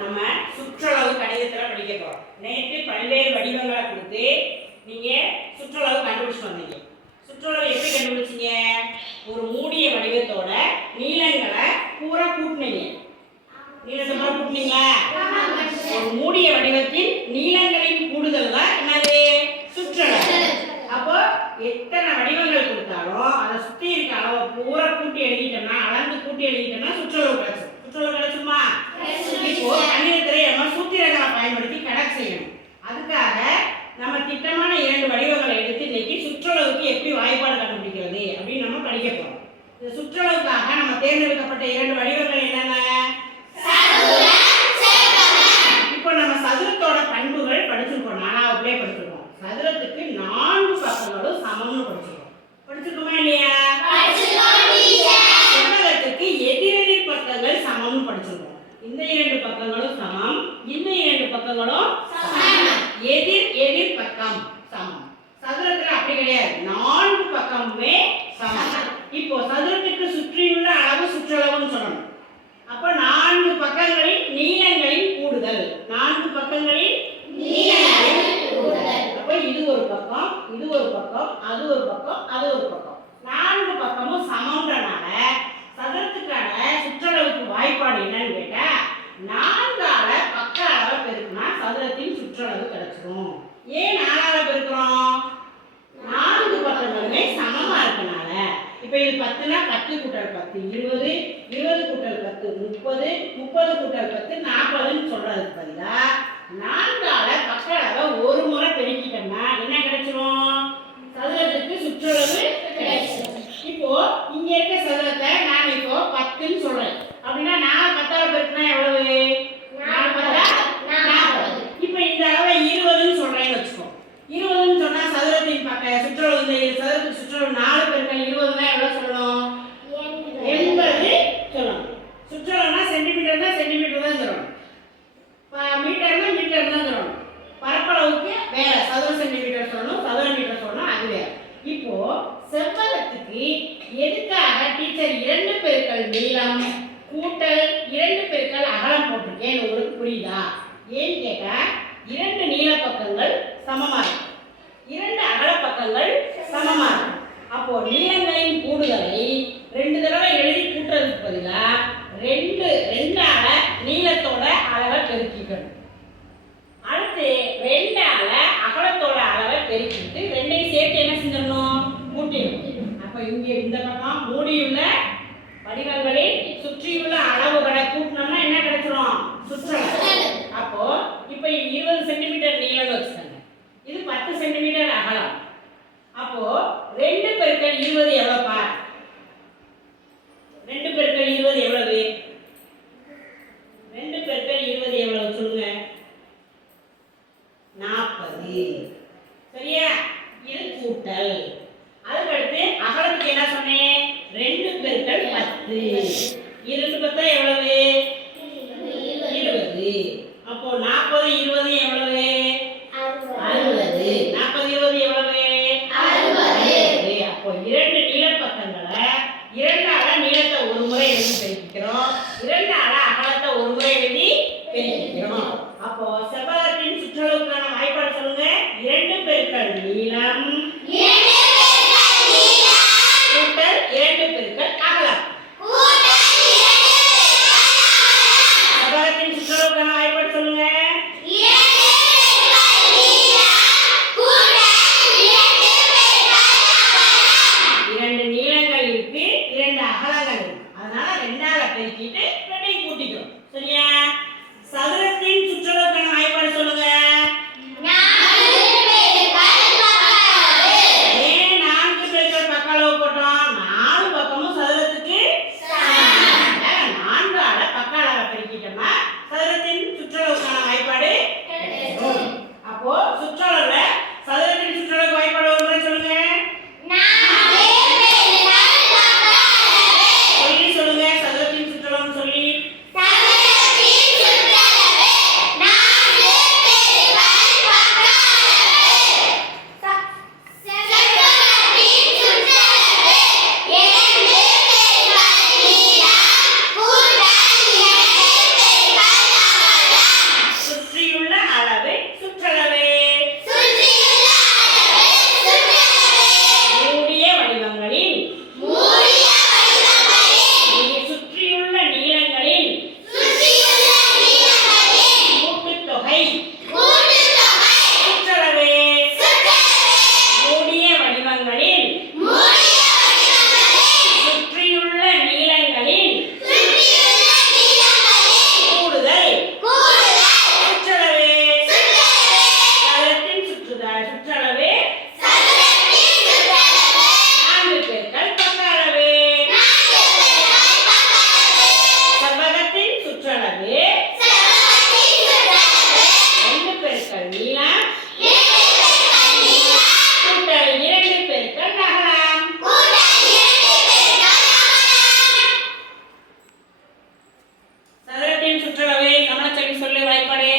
நம்ம சுற்றளவு கணிதத்தில் படிக்க போகிறோம் நேற்று பல்வேறு வடிவங்களை கொடுத்து நீங்கள் சுற்றளவு கண்டுபிடிச்சு வந்தீங்க. சுற்றளவு எப்படி கண்டுபிடிச்சீங்க? ஒரு மூடிய வடிவத்தோட நீளங்களை பூரா கூட்டினீங்க. நீளத்தை பூரா கூட்டினீங்களா? ஒரு மூடிய வடிவத்தின் நீளங்களின் கூடுதல் தான் என்னது? சுற்றளவு. அப்போ எத்தனை வடிவங்கள் கொடுத்தாலும் அதை சுற்றி இருக்க அளவை பூரா கூட்டி எழுதிட்டோம்னா அளந்து கூட்டி எழுதிட்டோம்னா சுற்றளவு கிடைச்சிடும் சுற்றளவு கிடைச்சுமா இப்போ கணிதத்துல நம்ம சூத்திரங்களை பயன்படுத்தி கணக்கு செய்யணும். அதுக்காக நம்ம திட்டமான இரண்டு வடிவங்களை எடுத்து இன்னைக்கு சுற்றளவுக்கு எப்படி வாய்ப்பாடு கண்டுபிடிக்கிறது அப்படின்னு நம்ம படிக்க போறோம். இந்த சுற்றளவுக்காக நம்ம தேர்ந்தெடுக்கப்பட்ட இரண்டு வடிவங்கள் என்னென்ன இப்போ நம்ம சதுரத்தோட பண்புகள் படிச்சிருக்கோம் நாலாவதுலேயே படிச்சிருக்கோம் சதுரத்துக்கு நான்கு பக்கங்களும் சமம்னு படிச்சிருக்கோம் படிச்சிருக்கோமா இல்லையா செவ்வகத்துக்கு எதிரெதிர் பக்கங்கள் சமம்னு படிச்சிருக்கோம் இந்த இரண்டு பக்கங்களும் சமம் இந்த இரண்டு பக்கங்களும் எதிர் எதிர் பக்கம் சமம். சதுரத்துல அப்படி கிடையாது. நான்கு பக்கமுமே சமம். இப்போ சதுரத்துக்கு சுற்றியுள்ள அளவு சுற்றளவுன்னு சொல்லணும். அப்ப நான்கு பக்கங்களின் நீளங்களின் கூடுதல். நான்கு பக்கங்களின் நீளங்களின் கூடுதல். அப்ப இது ஒரு பக்கம் இது ஒரு பக்கம் அது ஒரு பக்கம் அது ஒரு பக்கம் நான்கு பக்கமும் சமம்ன்றனால சதுரத்துக்கான சுற்றளவுக்கு வாய்ப்பாடு என்னன்னு கேட்டா நான்கால பக்க அளவை பெருக்குனா சதுரத்தின் சுற்றளவு ஏன் நாலால பெருக்கிறோம் நான்கு பக்கங்களுமே சமமா இருக்கனால. இப்ப இது பத்துனா பத்து கூட்டல் பத்து இருபது இருபது கூட்டல் பத்து முப்பது முப்பது கூட்டல் பத்து நாற்பதுன்னு சொல்றதுக்கு பதிலா நான்கால பக்க அளவை ஒரு முறை பெருக்கிட்டோம்னா என்ன கிடைச்சிரும்? சதுரத்துக்கு சுற்றளவு கிடைச்சிரும். இப்போ இங்க இருக்க சதுரத்தை நான் இப்போ பத்துன்னு சொல்றேன். அப்படின்னா நான் பத்தால பெருக்கினா எவ்வளவு நாலு பத்தா நாற்பது இப்போ இந்த அளவை இருபதுன்னு சொல்றேன்னு வச்சுக்கோ இருபதுன்னு சொன்னா சதுரத்தின் பக்க சுற்றளவு இந்த சதுரத்துக்கு சுற்றளவு நாலு பெருக்கள் இருபதுனா எவ்வளவு சொல்லணும் எண்பது சொல்லணும் சுற்றளவுனா சென்டிமீட்டர்னா சென்டிமீட்டர் தான் சொல்லணும் ப- மீட்டர்னா மீட்டர் தான் சொல்லணும் பரப்பளவுக்கு வேற சதுர சென்டிமீட்டர் சொல்லணும் சதுர மீட்டர் சொல்லணும் அது வேற இப்போ செவ்வகத்துக்கு எதுக்காக டீச்சர் இரண்டு பெருக்கள் நீளம் கூட்டல் இரண்டு பெருக்கள் அகலம் போட்டிருக்கேன் உங்களுக்கு புரியுதா ஏன்னு கேட்டா இரண்டு நீள பக்கங்கள் சமமா இரண்டு அகல பக்கங்கள் சமமா அப்போ நீளங்களின் கூடுதலை ரெண்டு தடவை எழுதி கூட்டுறதுக்கு பதிலாக ரெண்டு ரெண்டால நீளத்தோட அளவை பெருக்கிக்கணும். அடுத்து ரெண்டால அகலத்தோட அளவை பெருக்கிட்டு ரெண்டையும் சேர்த்து என்ன செஞ்சிடணும்? கூட்டிடணும் அப்போ இங்கே இந்த பக்கம் மூடியுள்ள வடிவங்களில் சுற்றியுள்ள அளவுகளை கூட்டினோம்னா என்ன கிடைச்சிரும் சுற்றளவு அப்போ இப்போ இருபது சென்டிமீட்டர் நீளம்னு வச்சுக்கோங்க இது பத்து சென்டிமீட்டர் அகலம் அப்போ ரெண்டு பெருக்கல் இருபது எவ்வளோப்பா ரெண்டு பெருக்கல் இருபது எவ்வளவு ரெண்டு பெருக்கல் இருபது எவ்வளவு சொல்லுங்க நாற்பது சரியா இது கூட்டல் அதுக்கடுத்து அகலத்துக்கு என்ன சொன்னேன் ரெண்டு பெருக்கல் பத்து. இரண்டு பத்தா எவ்வளவு? இருபது. அப்போ நாற்பது இருபது எவ்வளவு? அறுபது. நாற்பது இருபது எவ்வளவு? அறுபது. அப்போ இரண்டு நீள பக்கங்களை இரண்டால நீளத்தை ஒரு முறை எழுதி பெருக்கிக்கிறோம். இரண்டால அகலத்தை ஒரு முறை எழுதி பெருக்கிக்கிறோம். அப்போ செவ்வகத்தின் சுற்றளவுக்கான வாய்ப்பாடு சொல்லுங்க. இரண்டு பெருக்கல் நீளம். சொல்லி வைப்படே